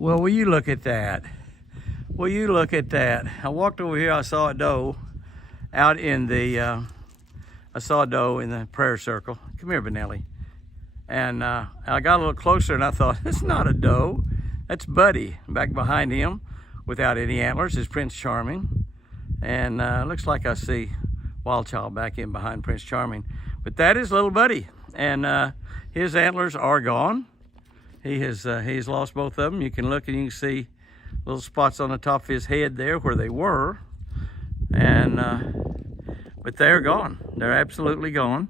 Well, will you look at that? Will you look at that? I walked over here, I saw a doe out in the, I saw a doe in the prayer circle. Come here, Benelli. And I got a little closer and I thought, it's not a doe. That's Buddy. Back behind him, without any antlers, is Prince Charming. And looks like I see Wild Child back in behind Prince Charming. But that is little Buddy. And his antlers are gone. He's lost both of them. You can look and you can see little spots on the top of his head there where they were. And but they're gone. They're absolutely gone.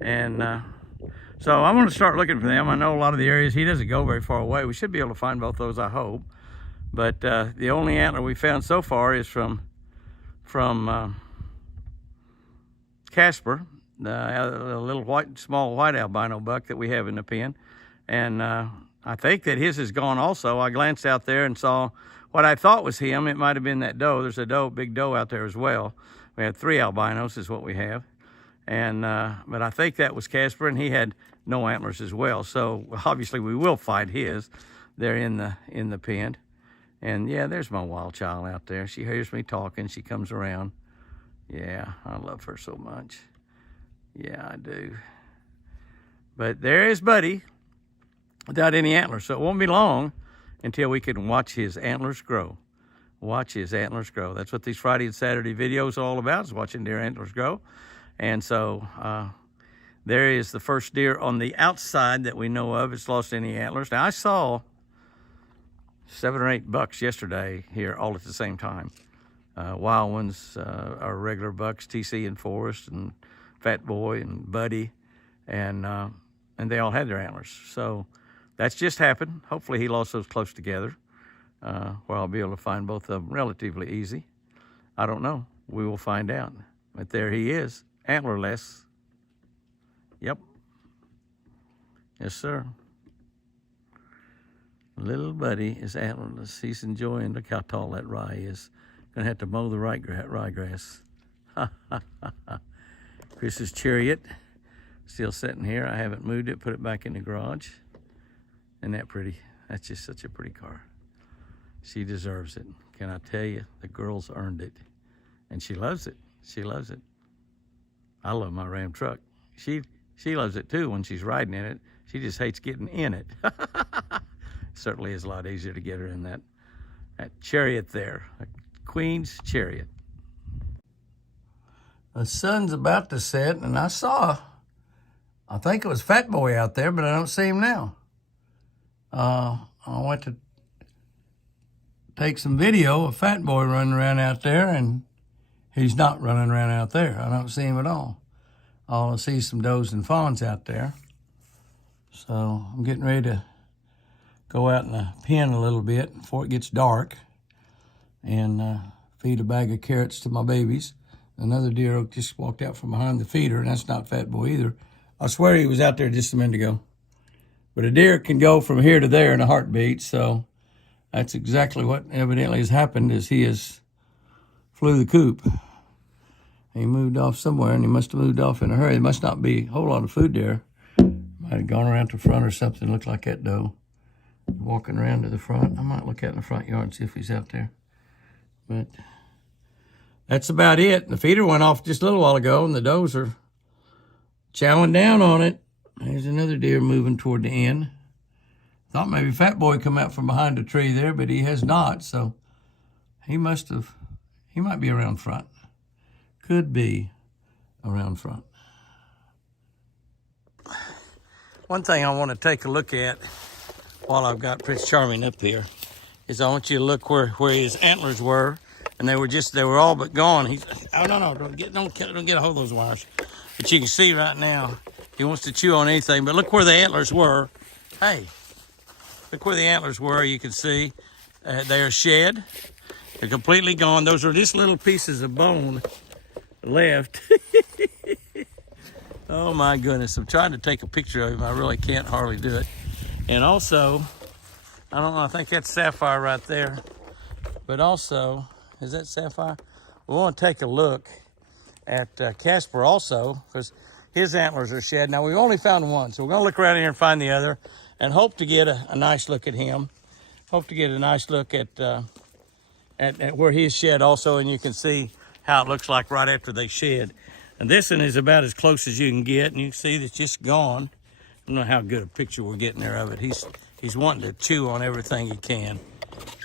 And so I'm going to start looking for them. I know a lot of the areas, he doesn't go very far away. We should be able to find both those, I hope. But the only antler we found so far is from Casper, a little small white albino buck that we have in the pen. And I think that his is gone also. I glanced out there and saw what I thought was him. It might have been that doe. There's a doe, big doe out there as well. We had 3 albinos is what we have. And but I think that was Casper, and he had no antlers as well. So obviously we will find his. They're in the pen. And yeah, there's my Wild Child out there. She hears me talking. She comes around. Yeah, I love her so much. Yeah, I do. But there is Buddy without any antlers. So it won't be long until we can watch his antlers grow. Watch his antlers grow. That's what these Friday and Saturday videos are all about, is watching deer antlers grow. And so there is the first deer on the outside that we know of. It's lost any antlers. Now, I saw 7 or 8 bucks yesterday here all at the same time. Wild ones are regular bucks, TC and Forrest and Fat Boy and Buddy, and they all had their antlers. So that's just happened. Hopefully he lost those close together, where I'll be able to find both of them relatively easy. I don't know. We will find out. But there he is, antlerless. Yep. Yes, sir. Little Buddy is antlerless. He's enjoying, look how tall that rye is. Gonna have to mow the ryegrass. Chris's Chariot, still sitting here. I haven't moved it, put it back in the garage. Isn't that pretty? That's just such a pretty car. She deserves it. Can I tell you, the girl's earned it. And she loves it. She loves it. I love my Ram truck. She loves it too when she's riding in it. She just hates getting in it. Certainly is a lot easier to get her in that Chariot there, a Queen's Chariot. The sun's about to set, and I think it was Fat Boy out there, but I don't see him now. I went to take some video of Fat Boy running around out there, and he's not running around out there. I don't see him at all. All I see is some does and fawns out there. So I'm getting ready to go out in the pen a little bit before it gets dark and feed a bag of carrots to my babies. Another deer just walked out from behind the feeder, and that's not Fat Boy either. I swear he was out there just a minute ago. But a deer can go from here to there in a heartbeat, so that's exactly what evidently has happened, is he has flew the coop. He moved off somewhere, and he must have moved off in a hurry. There must not be a whole lot of food there. Might have gone around to the front or something, looked like that doe. Walking around to the front. I might look out in the front yard and see if he's out there. But that's about it. The feeder went off just a little while ago, and the does are chowing down on it. There's another deer moving toward the end. Thought maybe Fat Boy come out from behind a tree there, but he has not, so he might be around front. Could be around front. One thing I want to take a look at while I've got Prince Charming up here is I want you to look where his antlers were, and they were all but gone. Don't get a hold of those wires. But you can see right now, he wants to chew on anything. But look where the antlers were. Hey, look where the antlers were. You can see they are shed. They're completely gone. Those are just little pieces of bone left. Oh my goodness, I'm trying to take a picture of him. I really can't hardly do it. And also, I don't know, I think that's Sapphire right there. But also, is that Sapphire? We want to take a look at Casper also, because his antlers are shed. Now, we've only found one, so we're going to look around here and find the other and hope to get a nice look at him. hope to get a nice look at where his shed also, and you can see how it looks like right after they shed. And this one is about as close as you can get, and you can see that it's just gone. I don't know how good a picture we're getting there of it. He's wanting to chew on everything he can.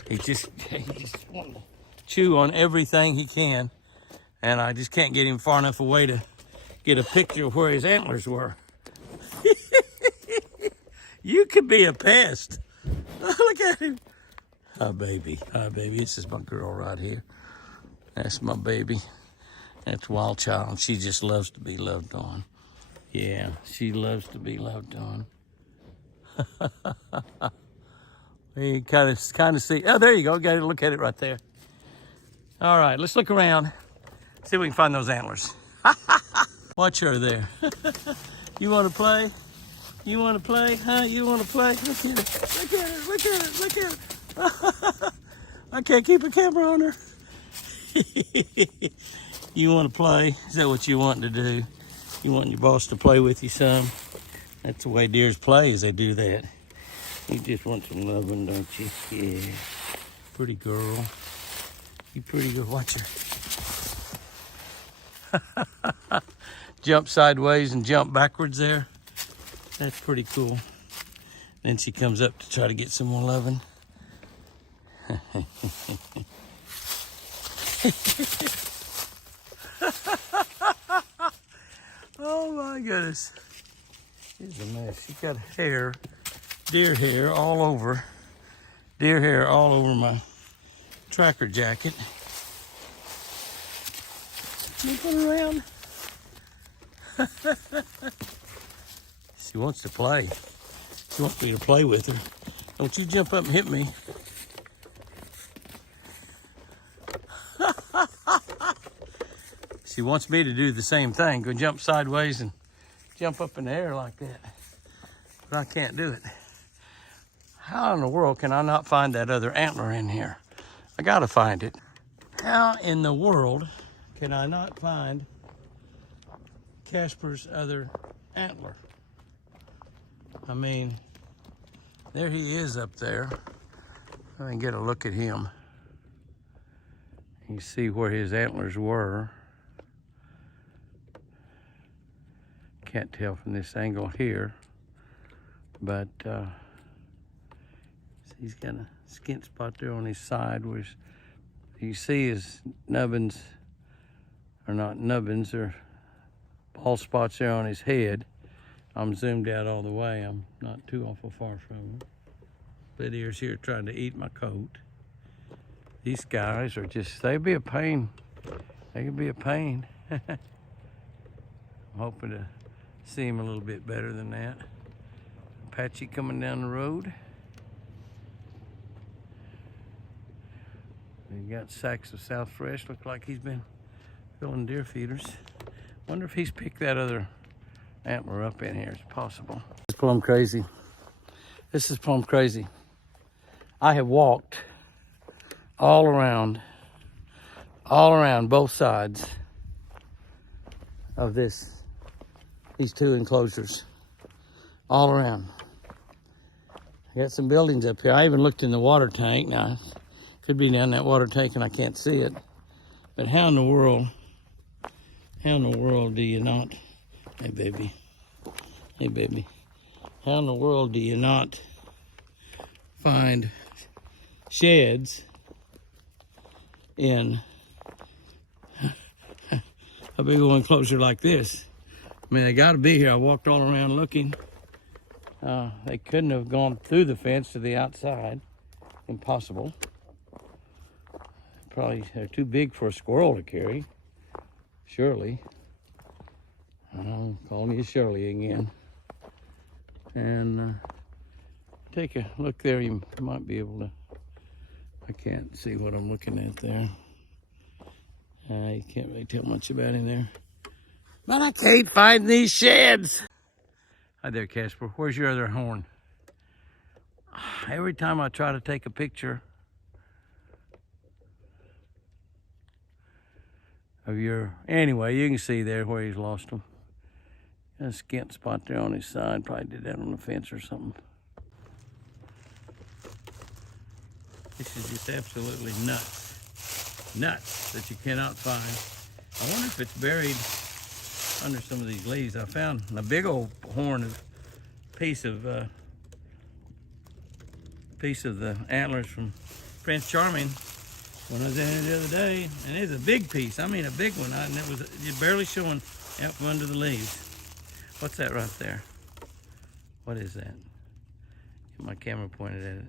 He's just wanting to chew on everything he can, and I just can't get him far enough away to get a picture of where his antlers were. You could be a pest. Look at him. Hi, baby. Hi, baby. This is my girl right here. That's my baby. That's Wild Child. She just loves to be loved on. Yeah, she loves to be loved on. You kind of see. Oh, there you go. Got to look at it right there. All right, let's look around. See if we can find those antlers. Watch her there. You want to play? You want to play? Huh? You want to play? Look at it. Look at it. Look at it. Look at it. I can't keep a camera on her. You want to play? Is that what you want to do? You want your boss to play with you some? That's the way deers play, is they do that. You just want some loving, don't you? Yeah. Pretty girl. You pretty girl. Watch her. Jump sideways and jump backwards there. That's pretty cool. Then she comes up to try to get some more loving. Oh my goodness. Here's a mess. She got hair, deer hair all over. Deer hair all over my tracker jacket. Jumping around. She wants to play. She wants me to play with her. Don't you jump up and hit me. She wants me to do the same thing. Go jump sideways and jump up in the air like that. But I can't do it. How in the world can I not find that other antler in here? I gotta find it. How in the world can I not find Casper's other antler? I mean, there he is up there. Let me get a look at him. You see where his antlers were. Can't tell from this angle here, but he's got a skin spot there on his side where you see his nubbins, or not nubbins, or bald spots there on his head. I'm zoomed out all the way. I'm not too awful far from him. Split ears here trying to eat my coat. These guys are just, they'd be a pain. They could be a pain. I'm hoping to see him a little bit better than that. Apache coming down the road. He got sacks of South Fresh. Look like he's been filling deer feeders. Wonder if he's picked that other antler up in here. It's possible. This is plumb crazy. This is plumb crazy. I have walked all around both sides of these two enclosures, all around. I got some buildings up here. I even looked in the water tank. Now, it could be down that water tank and I can't see it. But how in the world do you not, hey baby, how in the world do you not find sheds in a big old enclosure like this? I mean, they got to be here. I walked all around looking. They couldn't have gone through the fence to the outside. Impossible. Probably they're too big for a squirrel to carry. Surely. Call me Shirley again. And take a look there. You might be able to. I can't see what I'm looking at there. You can't really tell much about him there. But I can't find these sheds. Hi there, Casper. Where's your other horn? Every time I try to take a picture of your... Anyway, you can see there where he's lost them. Got a skint spot there on his side. Probably did that on the fence or something. This is just absolutely nuts. Nuts that you cannot find. I wonder if it's buried under some of these leaves. I found a big old horn of piece of the antlers from Prince Charming when I was in there the other day, and it's a big piece. I mean a big one, and it was just barely showing out from under the leaves. What's that right there? What is that? Get my camera pointed at it.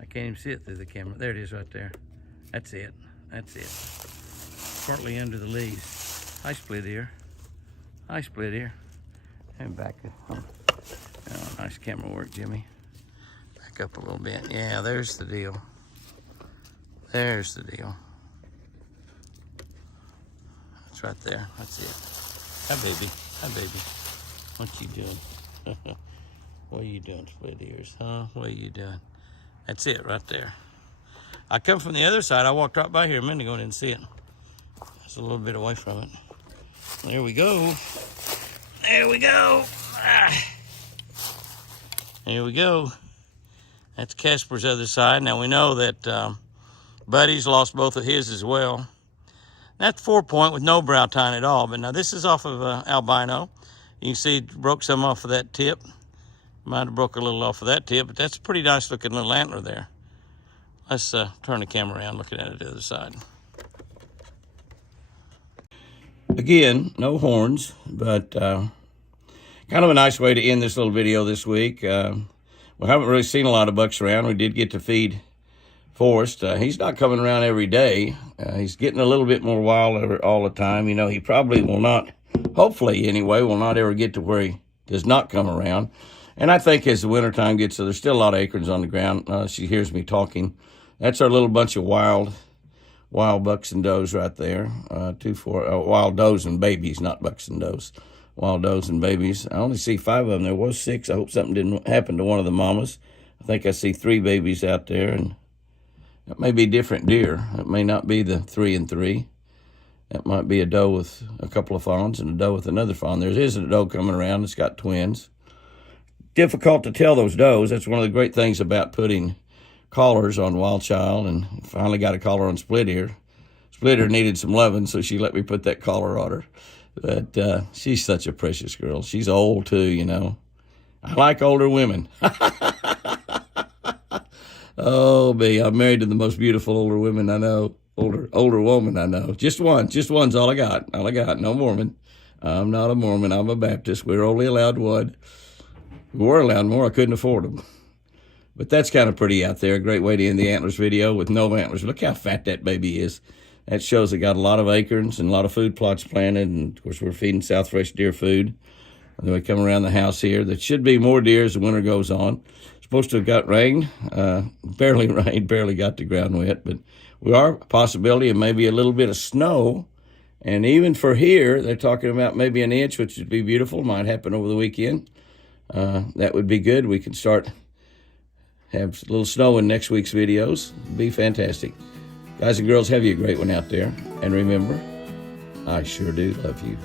I can't even see it through the camera. There it is right there. That's it. That's it. Partly under the leaves. Hi, split ear. Hi, split ear. And back up. Oh, nice camera work, Jimmy. Back up a little bit. Yeah, there's the deal. There's the deal. That's right there. That's it. Hi, baby. Hi, baby. What you doing? What are you doing, split ears, huh? What are you doing? That's it right there. I come from the other side. I walked right by here a minute ago and didn't see it. Just a little bit away from it. There we go. There we go. Ah. There we go. That's Casper's other side. Now we know that Buddy's lost both of his as well. That's 4-point with no brow tine at all. But now this is off of albino. You can see it broke some off of that tip. Might have broke a little off of that tip, but that's a pretty nice looking little antler there. Let's turn the camera around looking at it the other side. Again, no horns, but kind of a nice way to end this little video this week. We haven't really seen a lot of bucks around. We did get to feed Forrest. He's not coming around every day. He's getting a little bit more wild all the time. You know, he probably will not, hopefully anyway, will not ever get to where he does not come around. And I think as the wintertime gets, so there's still a lot of acorns on the ground. She hears me talking. That's our little bunch of wild bucks and does right there. Wild does and babies, not bucks and does. Wild does and babies. I only see 5 of them. There was 6. I hope something didn't happen to one of the mamas. I think I see 3 babies out there, and that may be different deer. It may not be the 3 and 3. That might be a doe with a couple of fawns and a doe with another fawn. There is a doe coming around. It's got twins. Difficult to tell those does. That's one of the great things about putting collars on Wild Child, and finally got a collar on Split Ear. Split Ear needed some loving, so she let me put that collar on her. But she's such a precious girl. She's old too, you know. I like older women. Oh, me, I'm married to the most beautiful older women I know. Older woman I know. Just one's all I got. All I got. No Mormon. I'm not a Mormon. I'm a Baptist. We're only allowed one. We were allowed more. I couldn't afford them. But that's kind of pretty out there. A great way to end the antlers video with no antlers. Look how fat that baby is. That shows they got a lot of acorns and a lot of food plots planted. And, of course, we're feeding South Fresh deer food. And then we come around the house here. There should be more deer as the winter goes on. Supposed to have got rain. Barely rained. Barely got the ground wet. But we are a possibility of maybe a little bit of snow. And even for here, they're talking about maybe an inch, which would be beautiful. Might happen over the weekend. That would be good. We can start have a little snow in next week's videos. It'd be fantastic. Guys and girls, have you a great one out there. And remember, I sure do love you.